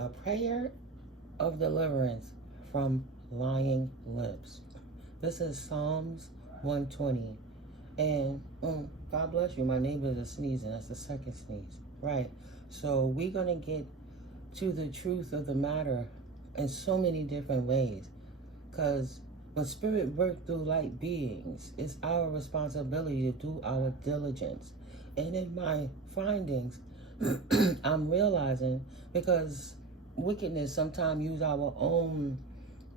A prayer of deliverance from lying lips. This is Psalms 120. And God bless you. My neighbors are sneezing. That's the second sneeze. Right. So we're going to get to the truth of the matter in so many different ways. Because when spirit works through light beings, it's our responsibility to do our diligence. And in my findings, I'm realizing, because wickedness sometimes use our own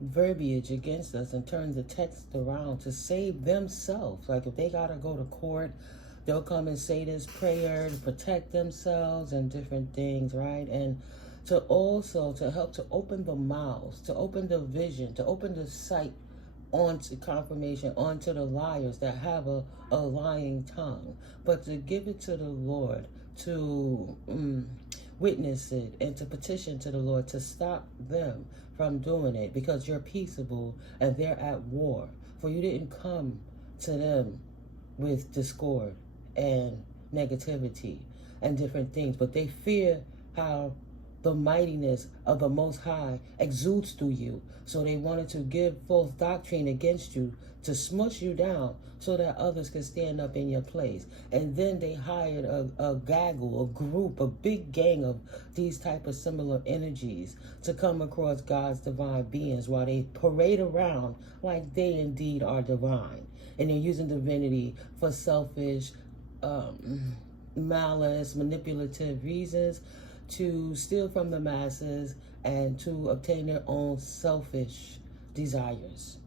verbiage against us and turn the text around to save themselves. Like if they gotta go to court, they'll come and say this prayer to protect themselves and different things, right? And to also to help to open the mouths, to open the vision, to open the sight onto confirmation, onto the liars that have a lying tongue, but to give it to the Lord, to witness it and to petition to the Lord to stop them from doing it, because you're peaceable and they're at war. For you didn't come to them with discord and negativity and different things, but they fear how the mightiness of the Most High exudes through you. So they wanted to give false doctrine against you to smush you down so that others could stand up in your place. And then they hired a gaggle, a group, a big gang of these type of similar energies to come across God's divine beings while they parade around like they indeed are divine. And they're using divinity for selfish, malice, manipulative reasons, to steal from the masses and to obtain their own selfish desires.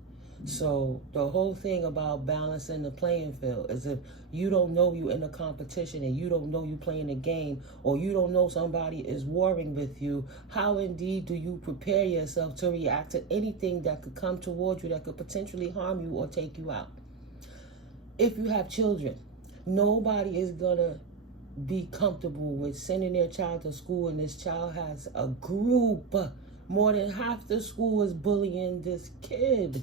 So the whole thing about balancing the playing field is, if you don't know you in a competition and you don't know you playing a game, or you don't know somebody is warring with you, how indeed do you prepare yourself to react to anything that could come towards you that could potentially harm you or take you out? If you have children, nobody is gonna be comfortable with sending their child to school and this child has a group. More than half the school is bullying this kid.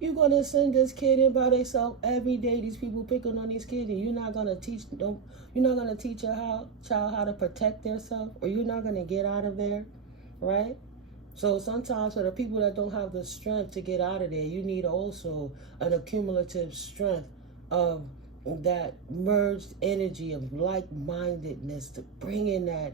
You're going to send this kid in by themselves every day, these people picking on these kids, and you're not going to teach them, you're not going to teach your child how to protect themselves, or you're not going to get out of there, right? So sometimes for the people that don't have the strength to get out of there, you need also an accumulative strength of that merged energy of like-mindedness to bring in that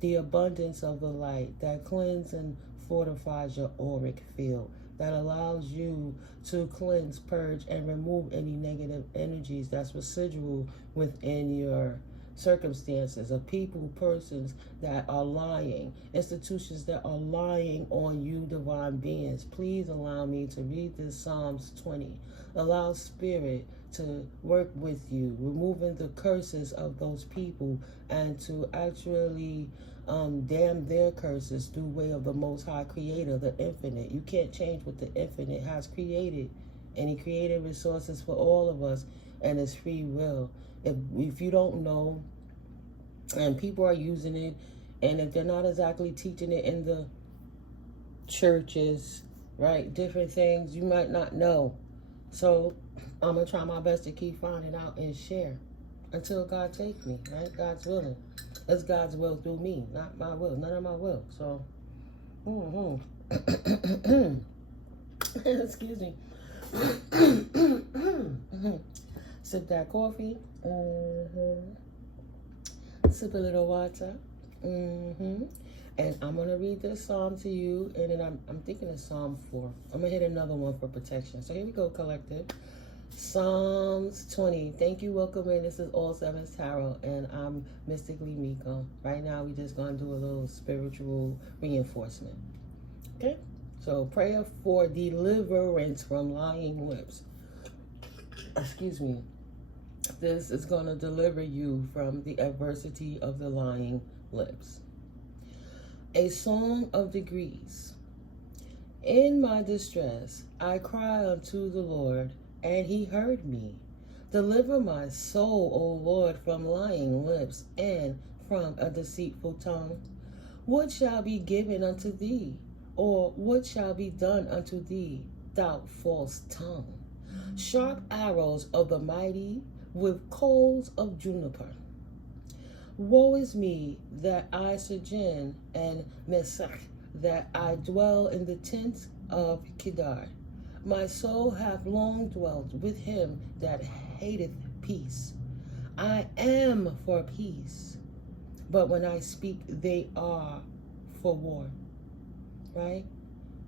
the abundance of the light that cleanses and fortifies your auric field, that allows you to cleanse, purge, and remove any negative energies that's residual within your circumstances, of people, persons that are lying, institutions that are lying on you, divine beings. Please allow me to read this Psalms 20. Allow spirit to work with you, removing the curses of those people, and to actually damn their curses through way of the Most High Creator, the Infinite. You can't change what the Infinite has created, and He created resources for all of us, and it's free will. If you don't know, and people are using it, and if they're not exactly teaching it in the churches, right, different things, you might not know. So I'm going to try my best to keep finding out and share until God takes me, right? God's willing. It's God's will through me, not my will, none of my will. So, excuse me. Sip that coffee. Sip a little water. And I'm going to read this psalm to you. And then I'm thinking of Psalm 4. I'm going to hit another one for protection. So here we go, collective. Psalms 20. Thank you, welcome in. This is All Sevens Tarot, and I'm Mystically Miko. Right now, we're just going to do a little spiritual reinforcement. Okay? So, prayer for deliverance from lying lips. Excuse me. This is going to deliver you from the adversity of the lying lips. A song of degrees. In my distress, I cry unto the Lord, and He heard me. Deliver my soul, O Lord, from lying lips and from a deceitful tongue. What shall be given unto thee? Or what shall be done unto thee, thou false tongue? Sharp arrows of the mighty with coals of juniper. Woe is me that I sojourn and Mesach, that I dwell in the tents of Kedar. My soul hath long dwelt with him that hateth peace. I am for peace, but when I speak, they are for war. Right?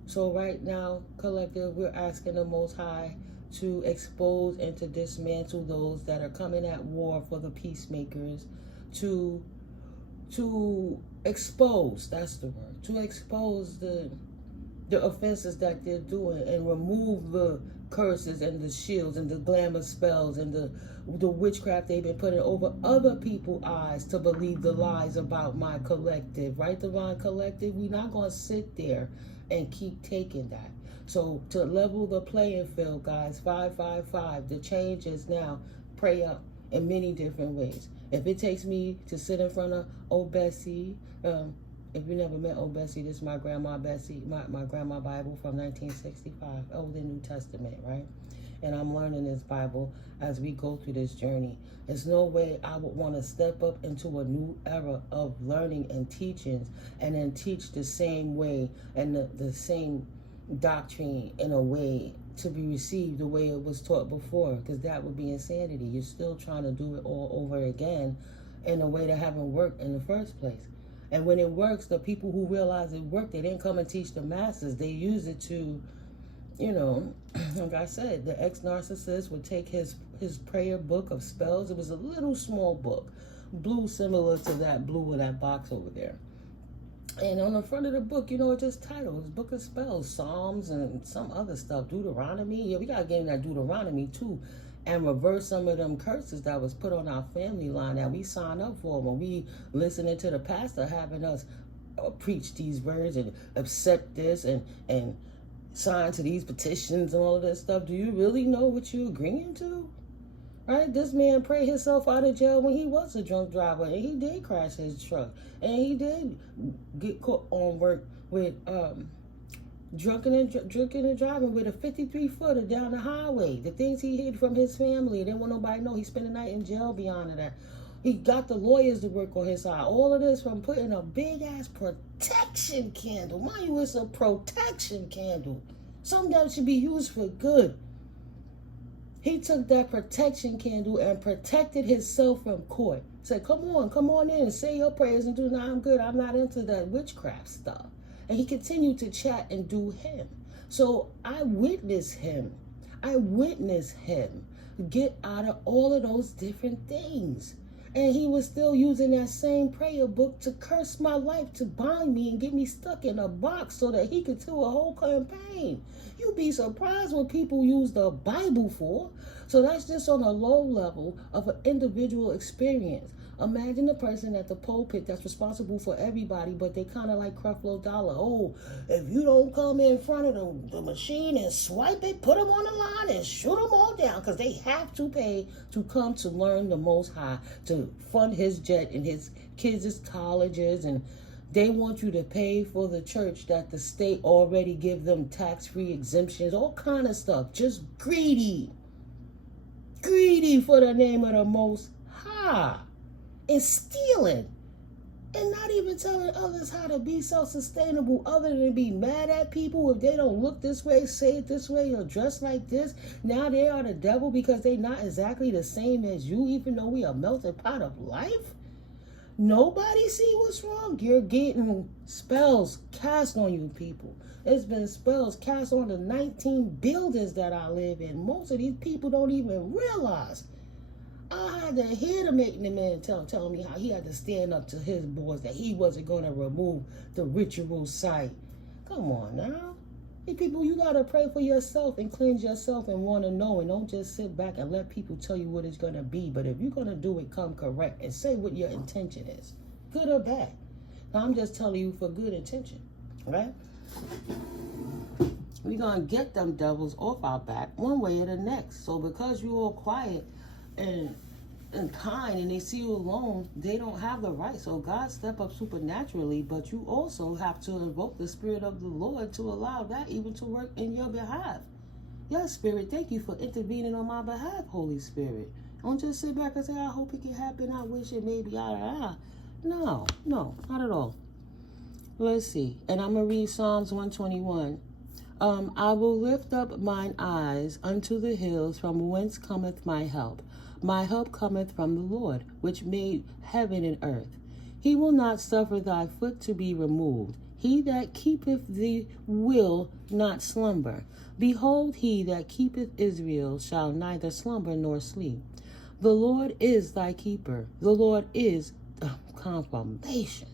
So right now, collective, we're asking the Most High to expose and to dismantle those that are coming at war for the peacemakers, to expose, that's the word, to expose the offenses that they're doing and remove the curses and the shields and the glamour spells and the witchcraft they've been putting over other people's eyes to believe the lies about my collective, right, Divine Collective? We're not going to sit there and keep taking that. So to level the playing field, guys, 555, the change is now. Pray up in many different ways. If it takes me to sit in front of Obelisk, if you never met Obelisk, this is my grandma Bessie, my grandma Bible from 1965, Old and New Testament, right? And I'm learning this Bible as we go through this journey. There's no way I would want to step up into a new era of learning and teachings and then teach the same way and the same doctrine in a way to be received the way it was taught before, because that would be insanity. You're still trying to do it all over again in a way that haven't worked in the first place. And when it works, the people who realize it worked, they didn't come and teach the masses. They use it to, you know, like I said, the ex-narcissist would take his prayer book of spells. It was a little small book, blue, similar to that blue in that box over there. And on the front of the book, you know, it just titles, Book of Spells, Psalms, and some other stuff, Deuteronomy. Yeah, we got to get in that Deuteronomy too, and reverse some of them curses that was put on our family line that we sign up for when we listening to the pastor having us preach these words and accept this and sign to these petitions and all of this stuff. Do you really know what you're agreeing to? Right? This man prayed himself out of jail when he was a drunk driver, and he did crash his truck, and he did get caught on work with drinking and driving with a 53-footer down the highway. The things he hid from his family, didn't want nobody to know. He spent the night in jail beyond that. He got the lawyers to work on his side. All of this from putting a big-ass protection candle. Mind you, it's a protection candle. Something that should be used for good. He took that protection candle and protected himself from court. Said, come on in and say your prayers and do, I'm good. I'm not into that witchcraft stuff. And he continued to chat and do him. So I witnessed him get out of all of those different things. And he was still using that same prayer book to curse my life, to bind me and get me stuck in a box so that he could do a whole campaign. You'd be surprised what people use the Bible for. So that's just on a low level of an individual experience. Imagine the person at the pulpit that's responsible for everybody, but they kind of like Creflo Dollar. Oh, if you don't come in front of the machine and swipe it, put them on the line and shoot them all down, because they have to pay to come to learn the Most High, to fund his jet and his kids' colleges, and they want you to pay for the church that the state already give them tax-free exemptions, all kind of stuff. Just greedy for the name of the Most High. And stealing, and not even telling others how to be self-sustainable other than be mad at people if they don't look this way, say it this way, or dress like this. Now they are the devil because they're not exactly the same as you, even though we are a melting pot of life. Nobody see what's wrong. You're getting spells cast on you people. There's been spells cast on the 19 buildings that I live in. Most of these people don't even realize. I had to hear the man telling me how he had to stand up to his boys that he wasn't going to remove the ritual site. Come on now. Hey, people, you got to pray for yourself and cleanse yourself and want to know, and don't just sit back and let people tell you what it's going to be. But if you're going to do it, come correct and say what your intention is, good or bad. Now, I'm just telling you for good intention, right? We're going to get them devils off our back one way or the next. So because you're all quiet and kind and they see you alone, they don't have the right. So God step up supernaturally, but you also have to invoke the Spirit of the Lord to allow that even to work in your behalf. Yes, Spirit, thank you for intervening on my behalf, Holy Spirit. Don't just sit back and say, I hope it can happen, I wish it, maybe, No, not at all. Let's see. And I'm going to read Psalms 121. I will lift up mine eyes unto the hills, from whence cometh my help. My help cometh from the Lord, which made heaven and earth. He will not suffer thy foot to be removed. He that keepeth thee will not slumber. Behold, he that keepeth Israel shall neither slumber nor sleep. The Lord is thy keeper. The Lord is confirmation.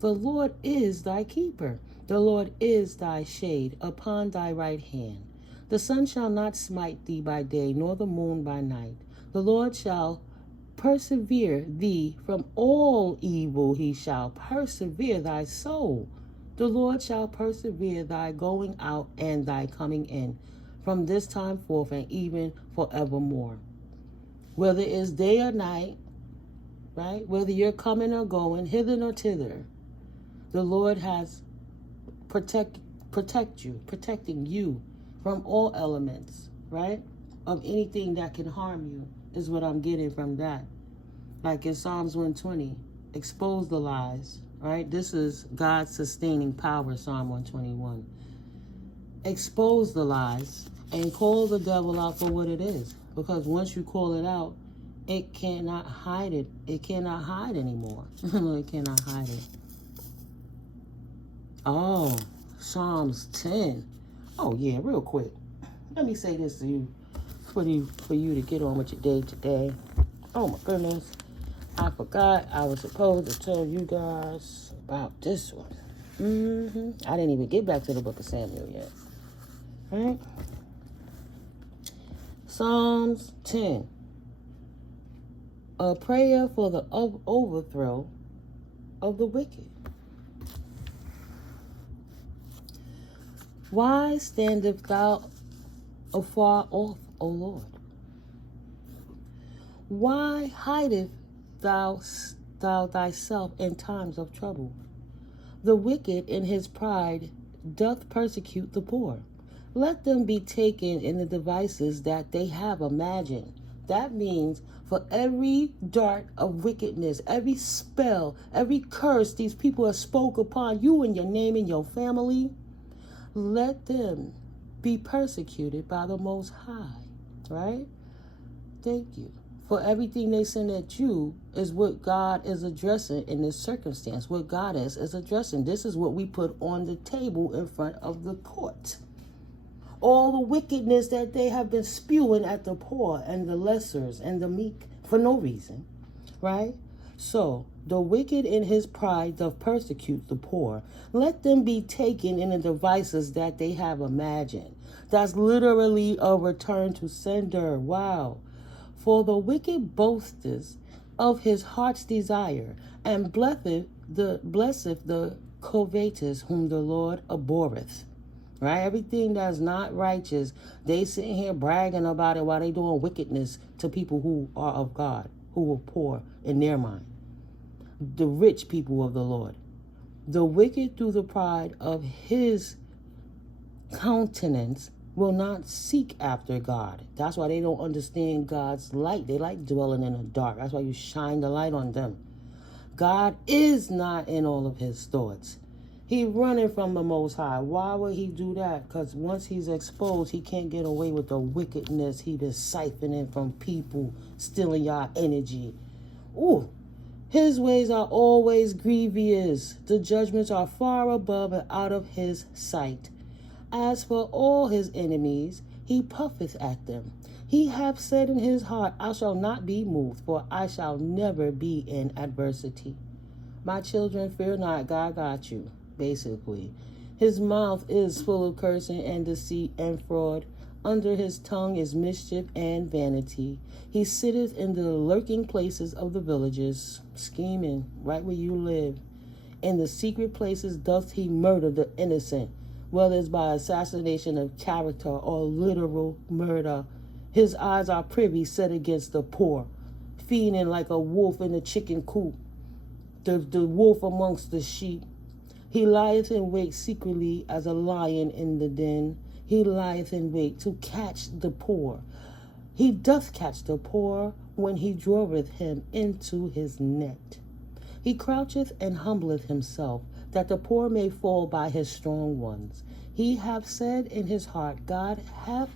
The Lord is thy keeper. The Lord is thy shade upon thy right hand. The sun shall not smite thee by day, nor the moon by night. The Lord shall persevere thee from all evil. He shall persevere thy soul. The Lord shall persevere thy going out and thy coming in, from this time forth and even forevermore. Whether it's day or night, right? Whether you're coming or going, hither or thither, the Lord has protecting you from all elements, right? Of anything that can harm you is what I'm getting from that. Like in Psalms 120, expose the lies, right? This is God's sustaining power, Psalm 121. Expose the lies and call the devil out for what it is. Because once you call it out, it cannot hide it. It cannot hide anymore. It cannot hide it. Oh, Psalms 10. Oh, yeah, real quick. Let me say this to you for you to get on with your day today. Oh, my goodness. I forgot I was supposed to tell you guys about this one. I didn't even get back to the book of Samuel yet. Right? Psalms 10. A prayer for the overthrow of the wicked. Why standest thou afar off, O Lord? Why hidest thou thyself in times of trouble? The wicked in his pride doth persecute the poor. Let them be taken in the devices that they have imagined. That means for every dart of wickedness, every spell, every curse these people have spoke upon you and your name and your family, let them be persecuted by the Most High, right? Thank you. For everything they send at you is what God is addressing in this circumstance, what God is addressing. This is what we put on the table in front of the court. All the wickedness that they have been spewing at the poor and the lessers and the meek for no reason, right? So, the wicked in his pride doth persecute the poor. Let them be taken in the devices that they have imagined. That's literally a return to sender. Wow. For the wicked boasteth of his heart's desire, and blesseth the covetous whom the Lord abhorreth. Right? Everything that's not righteous, they sitting here bragging about it while they doing wickedness to people who are of God, who are poor in their mind. The rich people of the Lord. The wicked through the pride of his countenance will not seek after God. That's why they don't understand God's light. They like dwelling in the dark. That's why you shine the light on them. God is not in all of his thoughts. He running from the Most High. Why would he do that? Because once he's exposed, he can't get away with the wickedness he been siphoning from people, stealing your energy. Ooh, his ways are always grievous. The judgments are far above and out of his sight. As for all his enemies, he puffeth at them. He hath said in his heart, I shall not be moved, for I shall never be in adversity. My children, fear not, God got you. Basically, his mouth is full of cursing and deceit and fraud. Under his tongue is mischief and vanity. He sitteth in the lurking places of the villages, scheming right where you live. In the secret places doth he murder the innocent, whether it's by assassination of character or literal murder. His eyes are privy set against the poor, feeding like a wolf in a chicken coop, the wolf amongst the sheep. He lieth in wait secretly as a lion in the den. He lieth in wait to catch the poor. He doth catch the poor when he draweth him into his net. He croucheth and humbleth himself, that the poor may fall by his strong ones. He hath said in his heart, God hath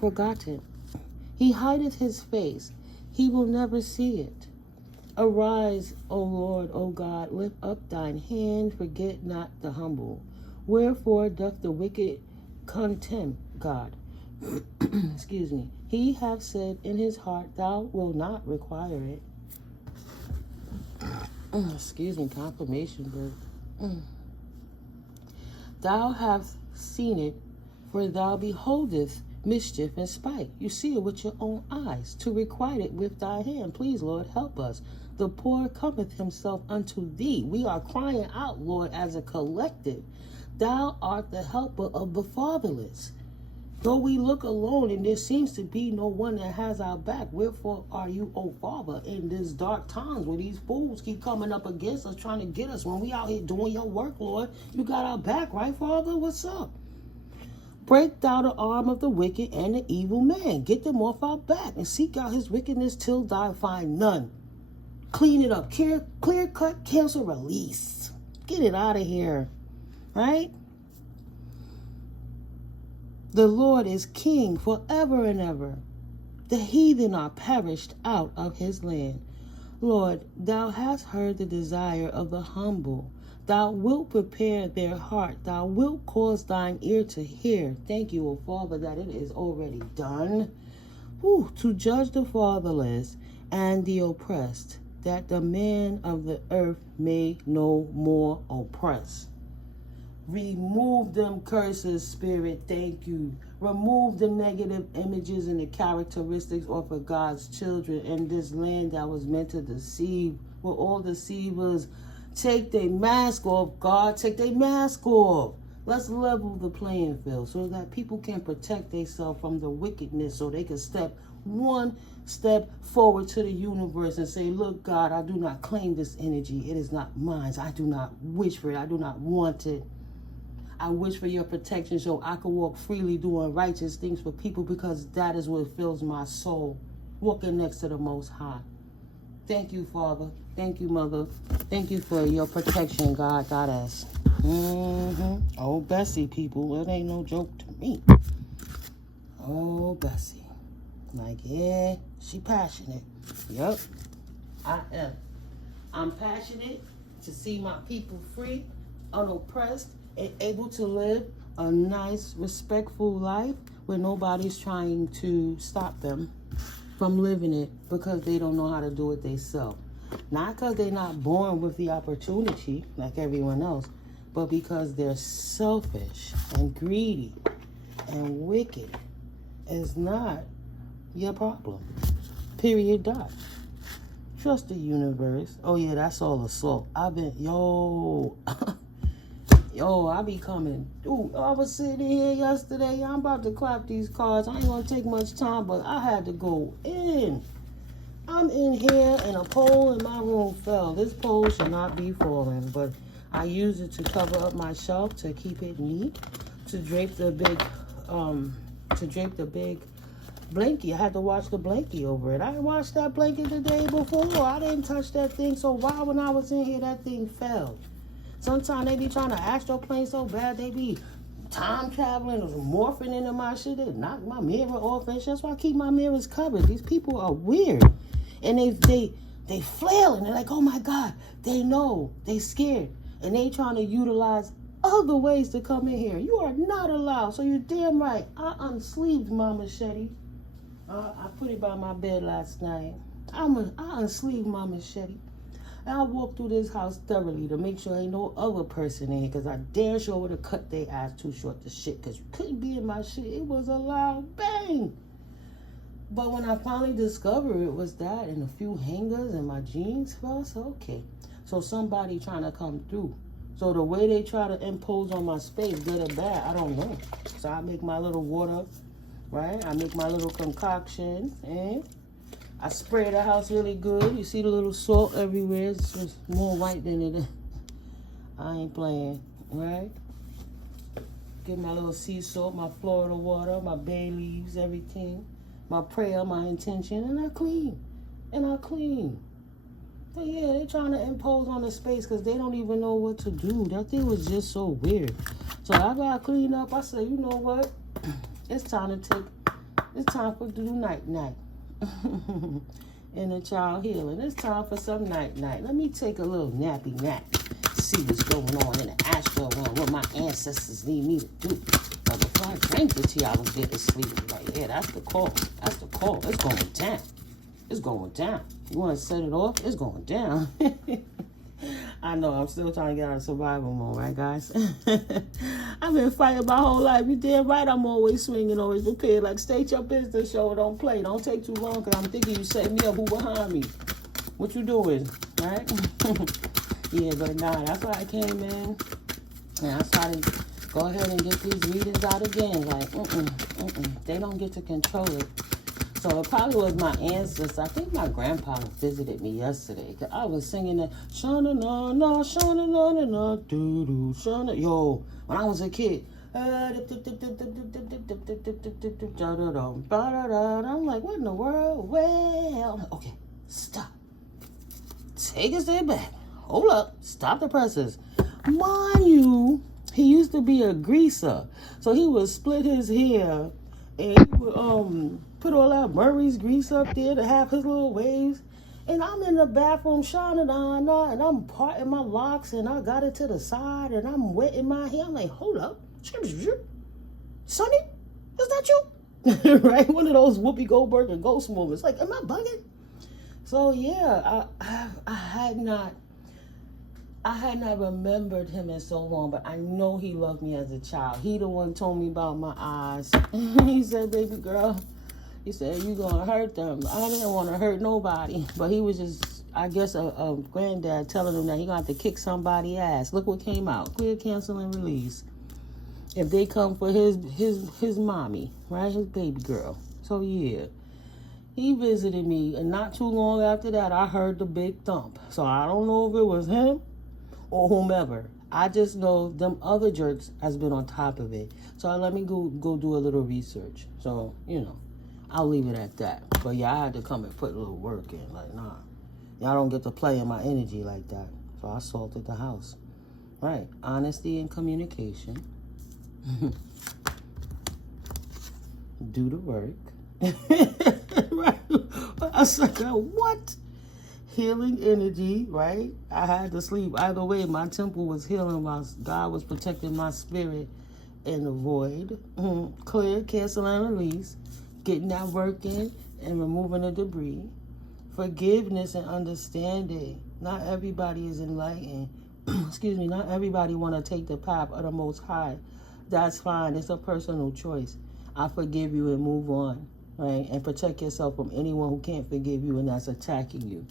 forgotten. He hideth his face, he will never see it. Arise, O Lord, O God, lift up thine hand, forget not the humble. Wherefore doth the wicked contemn God? Excuse me. He hath said in his heart, thou wilt not require it. Excuse me, confirmation, but thou hast seen it, for thou beholdest mischief and spite. You see it with your own eyes, to requite it with thy hand. Please, Lord, help us. The poor cometh himself unto thee. We are crying out, Lord, as a collective. Thou art the helper of the fatherless. Though we look alone and there seems to be no one that has our back, wherefore are you, O Father, in these dark times where these fools keep coming up against us, trying to get us when we out here doing your work, Lord? You got our back, right, Father? What's up? Break thou the arm of the wicked and the evil man. Get them off our back and seek out his wickedness till thou find none. Clean it up. Clear cut, cancel, release. Get it out of here, right? The Lord is king forever and ever. The heathen are perished out of his land. Lord, thou hast heard the desire of the humble. Thou wilt prepare their heart. Thou wilt cause thine ear to hear. Thank you, O Father, that it is already done. To judge the fatherless and the oppressed, that the man of the earth may no more oppress. Remove them curses, Spirit. Thank you. Remove the negative images and the characteristics off of God's children in this land that was meant to deceive. We're all deceivers. Take their mask off, God. Take their mask off. Let's level the playing field so that people can protect themselves from the wickedness, so they can step one step forward to the universe and say, look, God, I do not claim this energy. It is not mine. I do not wish for it. I do not want it. I wish for your protection so I can walk freely doing righteous things for people, because that is what fills my soul, walking next to the Most High. Thank you, Father. Thank you, Mother. Thank you for your protection, God, Goddess. Oh, Bessie, people. It ain't no joke to me. Oh, Bessie. Like, yeah, she passionate. Yep, I am. I'm passionate to see my people free, unoppressed, and able to live a nice, respectful life where nobody's trying to stop them from living it because they don't know how to do it themselves. Not because they're not born with the opportunity like everyone else, but because they're selfish and greedy and wicked. Is not your problem. Period. Dot. Trust the universe. Oh yeah, that's all assault. I be coming. Dude, I was sitting here yesterday. I'm about to clap these cards. I ain't gonna take much time, but I had to go in. I'm in here and a pole in my room fell. This pole should not be falling, but I used it to cover up my shelf to keep it neat, to drape the big blankie. I had to wash the blankie over it. I washed that blanket the day before. I didn't touch that thing, so why when I was in here that thing fell? Sometimes they be trying to astroplane so bad, they be time traveling or morphing into my shit. They knock my mirror off and shit. That's why I keep my mirrors covered. These people are weird. And they flailing. They're like, oh my God. They know. They scared. And they trying to utilize other ways to come in here. You are not allowed. So you're damn right. I unsleeved my machete. I put it by my bed last night. I unsleeved my machete. And I walked through this house thoroughly to make sure ain't no other person in here, because I damn sure would have cut their ass too short to shit, because you couldn't be in my shit. It was a loud bang. But when I finally discovered it was that and a few hangers and my jeans fell, so okay. So somebody trying to come through. So the way they try to impose on my space, good or bad, I don't know. So I make my little water, right? I make my little concoction, and I spray the house really good. You see the little salt everywhere. It's just more white than it is. I ain't playing, right? Get my little sea salt, my Florida water, my bay leaves, everything. my prayer, my intention, and I clean. But yeah, they trying to impose on the space because they don't even know what to do. That thing was just so weird. So I got cleaned up. I said, you know what? It's time for to do night-night. And the child healing. It's time for some night-night. Let me take a little nappy nap. See what's going on in the astral realm, what my ancestors need me to do. But before I drank the tea, I was getting sleepy. Like, yeah, that's the call. That's the call. It's going down. It's going down. You want to set it off? It's going down. I know, I'm still trying to get out of survival mode, right, guys? I've been fighting my whole life. You damn right I'm always swinging, always prepared. Like, state your business, show. Don't play. Don't take too long, because I'm thinking you set me up. Who behind me? What you doing, right? Yeah, but nah, that's why I came in. And I started to go ahead and get these readings out again. Like, they don't get to control it. So it probably was my ancestors. I think my grandpa visited me yesterday. Cause I was singing that shana na na shana na na na doo doo shana. Yo, when I was a kid, I'm like, what in the world? Well, okay, stop. Take a step back. Hold up. Stop the presses. Mind you, he used to be a greaser, so he would split his hair and he would put all that Murray's grease up there to have his little waves. And I'm in the bathroom, shana-na-na, and I'm parting my locks, and I got it to the side, and I'm wetting my hair. I'm like, hold up. Sonny, is that you? Right? One of those Whoopi Goldberg and Ghost moments. Like, am I bugging? So, yeah, I had not remembered him in so long, but I know he loved me as a child. He the one told me about my eyes. He said, baby girl, he said, you gonna hurt them. I didn't want to hurt nobody, but he was just, I guess, a granddad telling him that he gonna have to kick somebody's ass. Look what came out. Clear, cancel, and release. If they come for his mommy, right, his baby girl. So yeah, he visited me, and not too long after that, I heard the big thump. So I don't know if it was him or whomever. I just know them other jerks has been on top of it. So let me go do a little research. So, you know, I'll leave it at that. But yeah, I had to come and put a little work in. Like, nah, y'all don't get to play in my energy like that. So I salted the house. Right, honesty and communication. Do the work. Right. I was like, what? Healing energy, right? I had to sleep. Either way, my temple was healing while God was protecting my spirit in the void. Clear, cancel, and release. Getting that work in and removing the debris. Forgiveness and understanding. Not everybody is enlightened. Excuse me, not everybody want to take the path of the Most High. That's fine. It's a personal choice. I forgive you and move on, right? And protect yourself from anyone who can't forgive you and that's attacking you.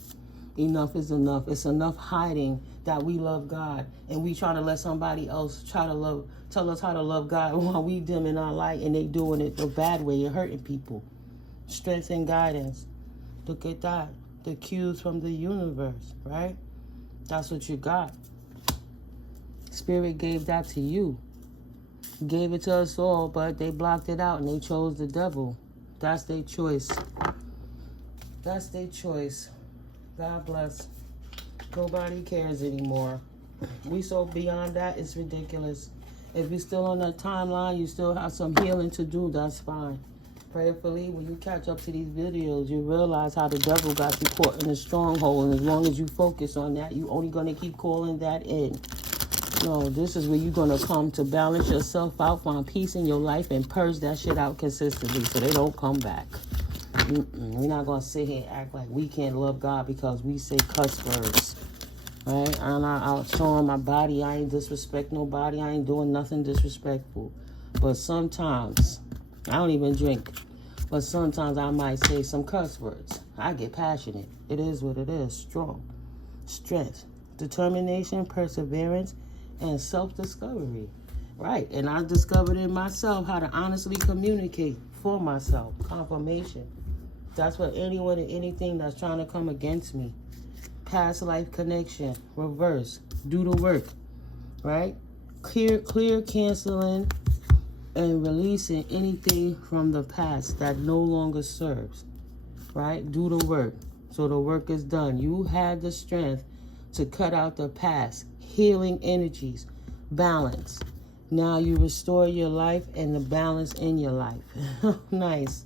Enough is enough. It's enough hiding that we love God and we try to let somebody else tell us how to love God while we dim in our light and they doing it the bad way. You're hurting people. Strength and guidance. Look at that. The cues from the universe, right? That's what you got. Spirit gave that to you. Gave it to us all, but they blocked it out and they chose the devil. That's their choice. That's their choice. God bless. Nobody cares anymore. We so beyond that, it's ridiculous. If you're still on that timeline, you still have some healing to do, that's fine. Prayerfully, when you catch up to these videos, you realize how the devil got you caught in a stronghold. And as long as you focus on that, you're only going to keep calling that in. No, this is where you're going to come to balance yourself out, find peace in your life, and purge that shit out consistently so they don't come back. We're not going to sit here and act like we can't love God because we say cuss words, right? I'm not out showing my body. I ain't disrespect nobody. I ain't doing nothing disrespectful. But sometimes, I don't even drink, but sometimes I might say some cuss words. I get passionate. It is what it is. Strong. Strength. Determination, perseverance, and self-discovery. Right. And I discovered in myself how to honestly communicate for myself. Confirmation. That's what anyone and anything that's trying to come against me. Past life connection. Reverse. Do the work. Right? Clear, canceling, and releasing anything from the past that no longer serves, right? Do the work. So the work is done. You had the strength to cut out the past, healing energies, balance. Now you restore your life and the balance in your life. Nice.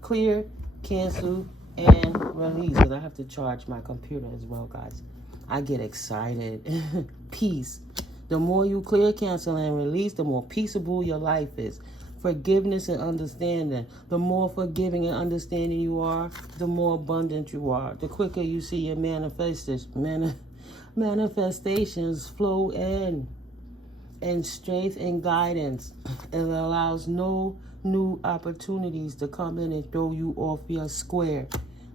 Clear, cancel, and release. Because I have to charge my computer as well, guys. I get excited. Peace. The more you clear, cancel, and release, the more peaceable your life is. Forgiveness and understanding. The more forgiving and understanding you are, the more abundant you are. The quicker you see your manifestations flow in. And strength and guidance. It allows no new opportunities to come in and throw you off your square.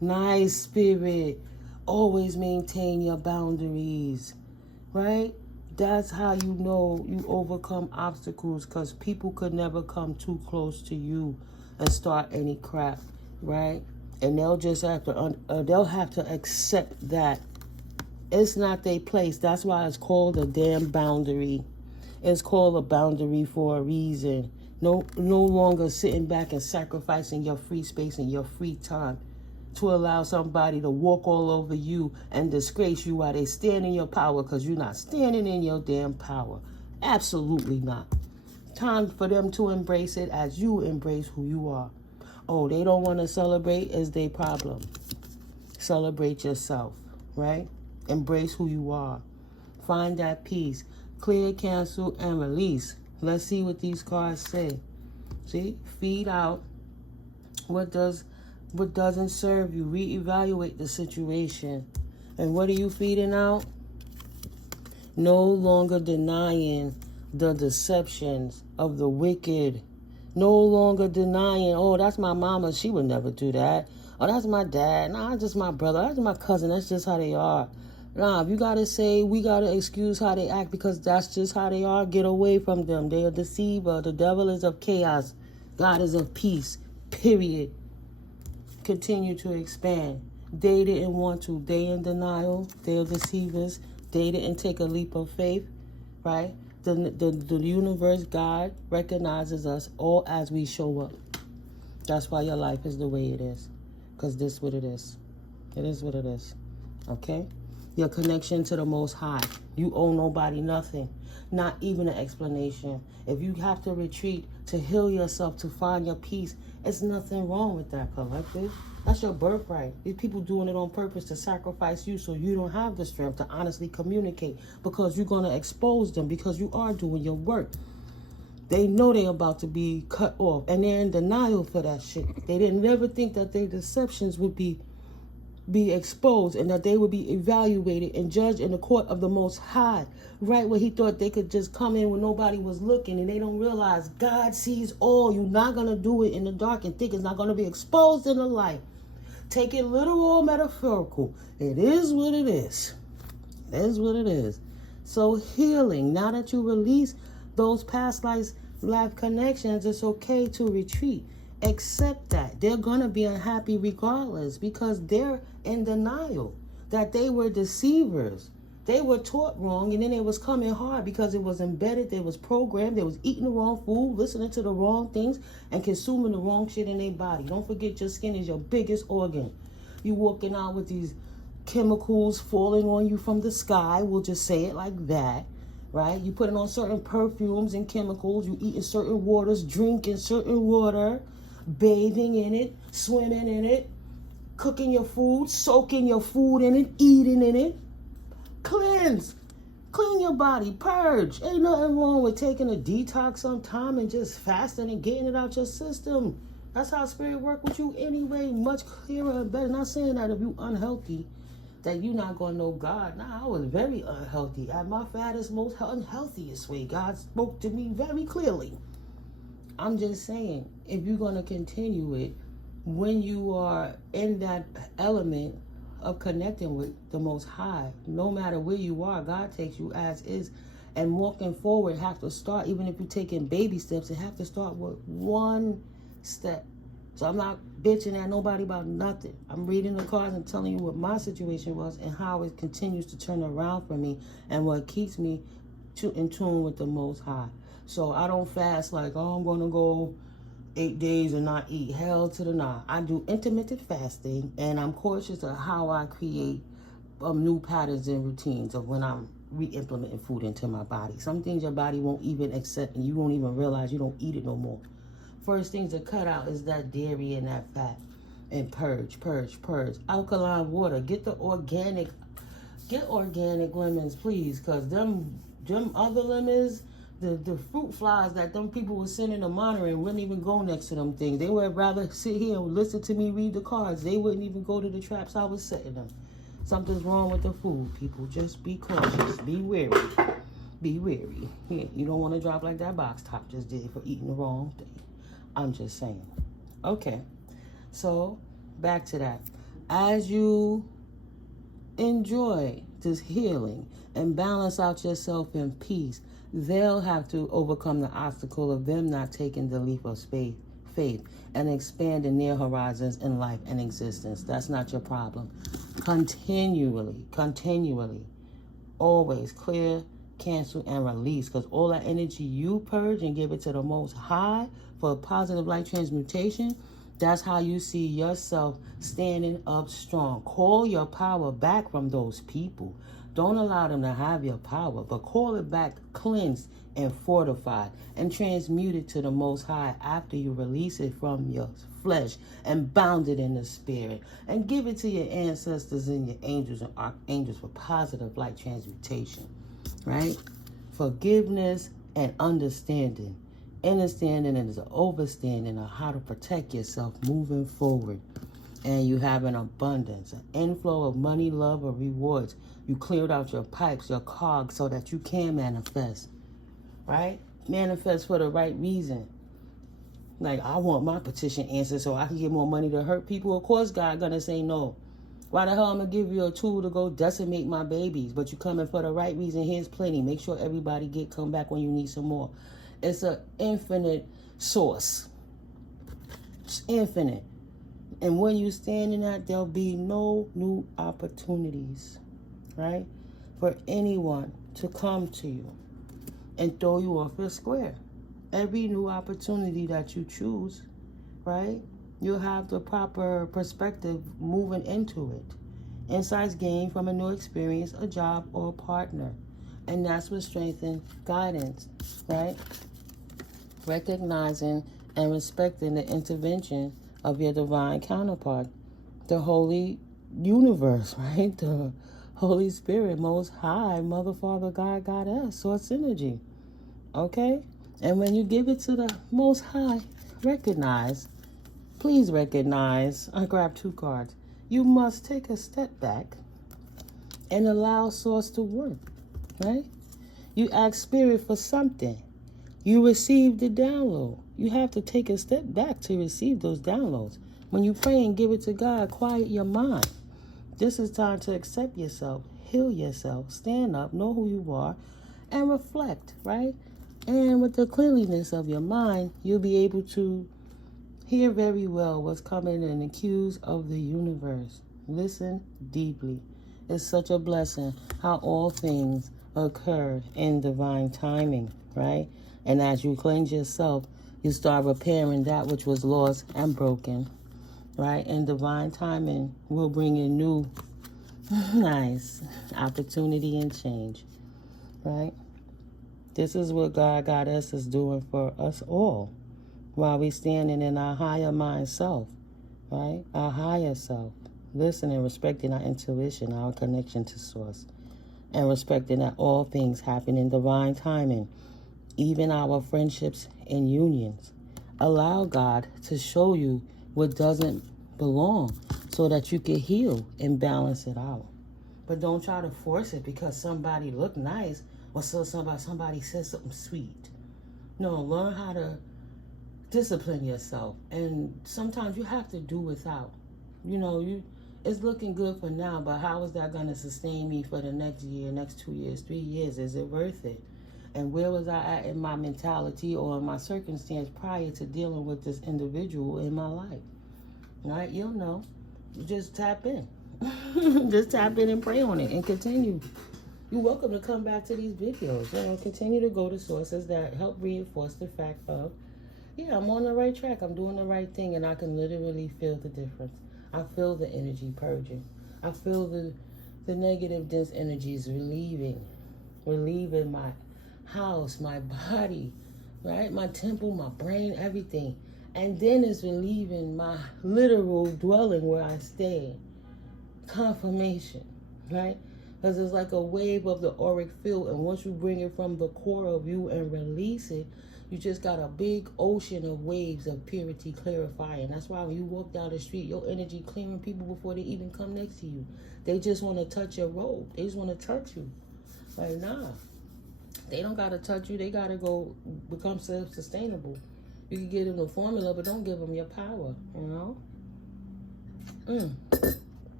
Nice, spirit. Always maintain your boundaries, right? That's how you know you overcome obstacles, because people could never come too close to you and start any crap, right? And they'll just have to they'll have to accept that it's not their place. That's why it's called a damn boundary. It's called a boundary for a reason. No longer sitting back and sacrificing your free space and your free time to allow somebody to walk all over you and disgrace you while they stand in your power, because you're not standing in your damn power. Absolutely not. Time for them to embrace it as you embrace who you are. Oh, they don't want to celebrate is their problem. Celebrate yourself, right? Embrace who you are. Find that peace. Clear, cancel, and release. Let's see what these cards say. See? Feed out what doesn't serve you. Reevaluate the situation. And what are you feeding out? No longer denying the deceptions of the wicked. No longer denying, oh, that's my mama, she would never do that. Oh, that's my dad. Nah, that's just my brother. That's my cousin. That's just how they are. Nah, if you got to say, we got to excuse how they act because that's just how they are, get away from them. They are deceiver. The devil is of chaos. God is of peace. Period. Continue to expand. They didn't want to. They in denial. They are deceivers. They didn't take a leap of faith, right? The universe, God, recognizes us all as we show up. That's why your life is the way it is. Because this is what it is. It is what it is. Okay? Your connection to the Most High. You owe nobody nothing. Not even an explanation. If you have to retreat to heal yourself, to find your peace, it's nothing wrong with that, collective. That's your birthright. These people doing it on purpose to sacrifice you so you don't have the strength to honestly communicate, because you're going to expose them, because you are doing your work. They know they're about to be cut off, and they're in denial for that shit. They didn't ever think that their deceptions would be exposed and that they would be evaluated and judged in the court of the Most High, right where he thought they could just come in when nobody was looking, and they don't realize God sees all. You're not going to do it in the dark and think it's not going to be exposed in the light. Take it literal or metaphorical. It is what it is. It is what it is. So healing, now that you release those past life connections, it's okay to retreat. Accept that. They're going to be unhappy regardless, because they're in denial that they were deceivers. They were taught wrong, and then it was coming hard because it was embedded, they was programmed, they was eating the wrong food, listening to the wrong things, and consuming the wrong shit in their body. Don't forget, your skin is your biggest organ. You walking out with these chemicals falling on you from the sky, we'll just say it like that, right? You putting on certain perfumes and chemicals, you eating certain waters, drinking certain water, bathing in it, swimming in it, cooking your food, soaking your food in it, eating in it. Cleanse. Clean your body. Purge. Ain't nothing wrong with taking a detox sometime and just fasting and getting it out your system. That's how spirit work with you anyway. Much clearer and better. Not saying that if you unhealthy, that you're not going to know God. Nah, I was very unhealthy. At my fattest, most unhealthiest way, God spoke to me very clearly. I'm just saying, if you're going to continue it, when you are in that element of connecting with the Most High, no matter where you are, God takes you as is. And walking forward, have to start, even if you're taking baby steps, it have to start with one step. So I'm not bitching at nobody about nothing. I'm reading the cards and telling you what my situation was and how it continues to turn around for me and what keeps me in tune with the Most High. So I don't fast like, oh, I'm going to go 8 days and not eat. Hell to the nah. I do intermittent fasting, and I'm cautious of how I create new patterns and routines of when I'm re-implementing food into my body. Some things your body won't even accept, and you won't even realize you don't eat it no more. First things to cut out is that dairy and that fat. And purge. Alkaline water. Get organic lemons, please, because them other lemons, the fruit flies that them people were sending to monitoring wouldn't even go next to them things. They would rather sit here and listen to me read the cards. They wouldn't even go to the traps I was setting them. Something's wrong with the food, people. Just be cautious. Be wary. Be wary. Yeah, you don't want to drop like that box top just did for eating the wrong thing. I'm just saying. Okay. So, back to that. As you enjoy this healing and balance out yourself in peace, they'll have to overcome the obstacle of them not taking the leap of faith and expanding their horizons in life and existence. That's not your problem. Continually, always clear, cancel, and release, because all that energy you purge and give it to the Most High for positive light transmutation, that's how you see yourself standing up strong. Call your power back from those people. Don't allow them to have your power, but call it back cleansed and fortified and transmute it to the Most High after you release it from your flesh and bound it in the spirit. And give it to your ancestors and your angels and archangels for positive light transmutation, right? Forgiveness and understanding. Understanding is an overstanding of how to protect yourself moving forward. And you have an abundance, an inflow of money, love, or rewards. You cleared out your pipes, your cogs, so that you can manifest, right? Manifest for the right reason. Like, I want my petition answered so I can get more money to hurt people. Of course, God gonna say no. Why the hell I'm gonna give you a tool to go decimate my babies? But you coming for the right reason. Here's plenty. Make sure everybody come back when you need some more. It's an infinite source. It's infinite. And when you stand in that, there'll be no new opportunities, right? For anyone to come to you and throw you off your square. Every new opportunity that you choose, right? You'll have the proper perspective moving into it. Insights gained from a new experience, a job, or a partner. And that's what strengthens guidance, right? Recognizing and respecting the intervention of your divine counterpart, the Holy Universe, right? The Holy Spirit, Most High, Mother, Father, God, Goddess, Source Energy, okay? And when you give it to the Most High, please recognize, I grabbed 2 cards. You must take a step back and allow Source to work, right? You ask Spirit for something. You receive the download. You have to take a step back to receive those downloads. When you pray and give it to God, quiet your mind. This is time to accept yourself, heal yourself, stand up, know who you are, and reflect, right? And with the cleanliness of your mind, you'll be able to hear very well what's coming in the cues of the universe. Listen deeply. It's such a blessing how all things occur in divine timing, right? And as you cleanse yourself, you start repairing that which was lost and broken, right? And divine timing will bring in new, nice opportunity and change, right? This is what God Goddess is doing for us all while we standing in our higher mind self, right? Our higher self, listening, respecting our intuition, our connection to Source, and respecting that all things happen in divine timing, even our friendships and unions. Allow God to show you what doesn't belong so that you can heal and balance it out. But don't try to force it because somebody looked nice or so somebody said something sweet. No, learn how to discipline yourself. And sometimes you have to do without. It's looking good for now, but how is that going to sustain me for the next year, next 2 years, 3 years? Is it worth it? And where was I at in my mentality or in my circumstance prior to dealing with this individual in my life? All right, you'll know. You just tap in. Just tap in and pray on it and continue. you're welcome to come back to these videos. You know, continue to go to sources that help reinforce the fact of, yeah, I'm on the right track. I'm doing the right thing, and I can literally feel the difference. I feel the energy purging. I feel the negative, dense energies relieving my house, my body, right? My temple, my brain, everything. And then it's relieving my literal dwelling where I stay. Confirmation, right? Because it's like a wave of the auric field, and once you bring it from the core of you and release it, you just got a big ocean of waves of purity clarifying. That's why when you walk down the street, your energy clearing people before they even come next to you. They just want to touch your robe. They just want to touch you. Like, nah. They don't got to touch you. They got to go become self-sustainable. You can give them the formula, but don't give them your power, you know?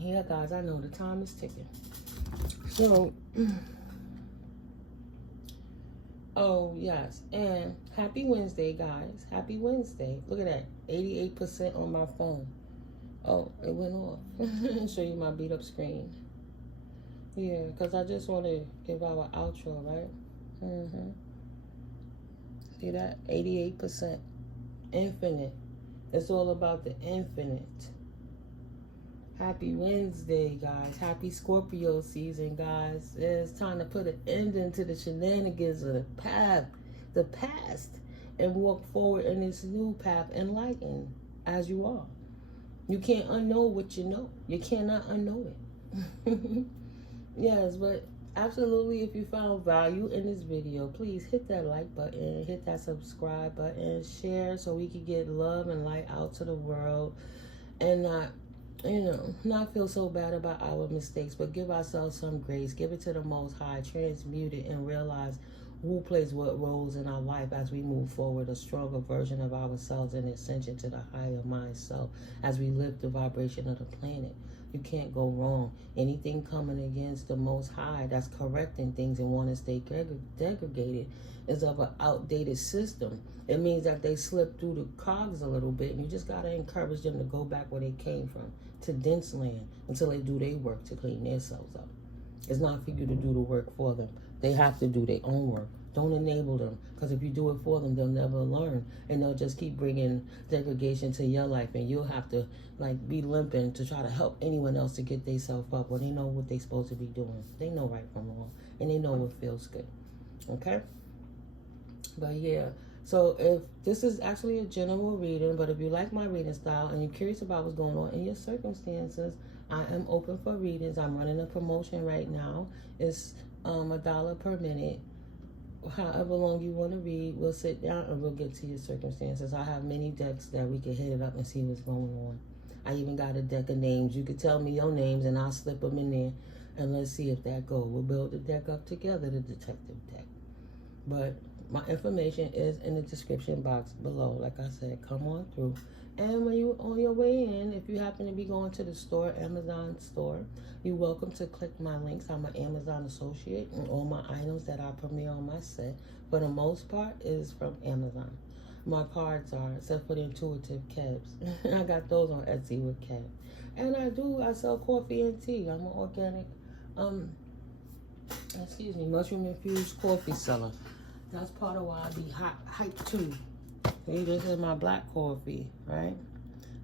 Yeah, guys, I know the time is ticking. So, oh, yes. And happy Wednesday, guys. Happy Wednesday. Look at that. 88% on my phone. Oh, it went off. Show you my beat up screen. Yeah, because I just want to give our outro, right? See that? 88%. Infinite. It's all about the infinite. Happy Wednesday, guys. Happy Scorpio season, guys. It's time to put an end to the shenanigans of the past, and walk forward in this new path, enlightened as you are. You can't unknow what you know. You cannot unknow it. Yes, but absolutely, if you found value in this video, please hit that like button, hit that subscribe button, share so we can get love and light out to the world, and not feel so bad about our mistakes, but give ourselves some grace. Give it to the Most High, transmute it, and realize who plays what roles in our life as we move forward, a stronger version of ourselves and ascension to the higher mind self as we lift the vibration of the planet. You can't go wrong. Anything coming against the Most High that's correcting things and want to stay degraded is of an outdated system. It means that they slip through the cogs a little bit, and you just got to encourage them to go back where they came from, to dense land, until they do their work to clean themselves up. It's not for you to do the work for them. They have to do their own work. Don't enable them, because if you do it for them, they'll never learn, and they'll just keep bringing degradation to your life, and you'll have to be limping to try to help anyone else to get themselves up when they know what they're supposed to be doing. They know right from wrong, and they know what feels good. Okay? But yeah, so if this is actually a general reading, but if you like my reading style and you're curious about what's going on in your circumstances, I am open for readings. I'm running a promotion right now. It's $1 per minute. However long you want to read, we'll sit down and we'll get to your circumstances. I have many decks that we can hit it up and see what's going on. I even got a deck of names. You could tell me your names and I'll slip them in there, and let's see if that goes. We'll build the deck up together, the detective deck. But my information is in the description box below. Like I said, come on through. And when you're on your way in, if you happen to be going to the store, Amazon store, you're welcome to click my links. I'm an Amazon associate, and all my items that I premiere on my set, for the most part, is from Amazon. My cards are, except for the intuitive cabs. I got those on Etsy with cabs. And I sell coffee and tea. I'm an organic, mushroom infused coffee seller. That's part of why I be hyped too. See, this is my black coffee, right?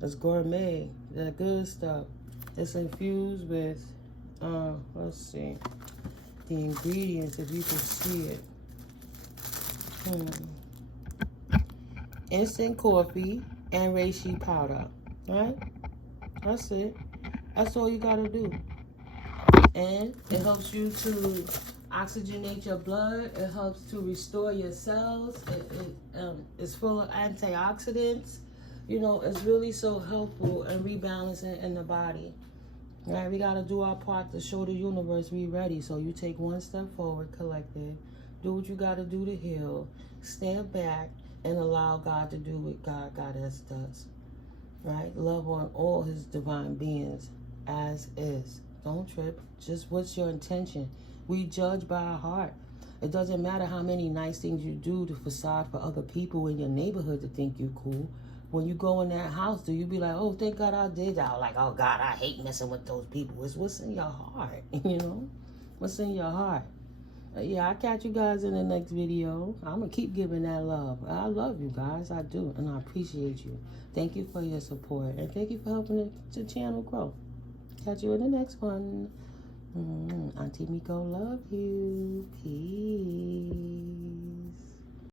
It's gourmet, that good stuff. It's infused with, let's see, the ingredients, if you can see it. Instant coffee and reishi powder, right? That's it. That's all you gotta do. And it helps you to oxygenate your blood. It helps to restore your cells. It's full of antioxidants. You know, it's really so helpful and rebalancing in the body. Right? We got to do our part to show the universe we ready. So you take one step forward, collective. Do what you got to do to heal. Stand back and allow God to do what Goddess does. Right? Love on all his divine beings as is. Don't trip. Just what's your intention? We judge by our heart. It doesn't matter how many nice things you do to facade for other people in your neighborhood to think you cool. When you go in that house, do you be like, oh, thank God I did that? Like, oh, God, I hate messing with those people. It's what's in your heart, you know? what's in your heart. Yeah, I'll catch you guys in the next video. I'm going to keep giving that love. I love you guys. I do. And I appreciate you. Thank you for your support. And thank you for helping the channel grow. Catch you in the next one. Auntie Miko, love you. Peace.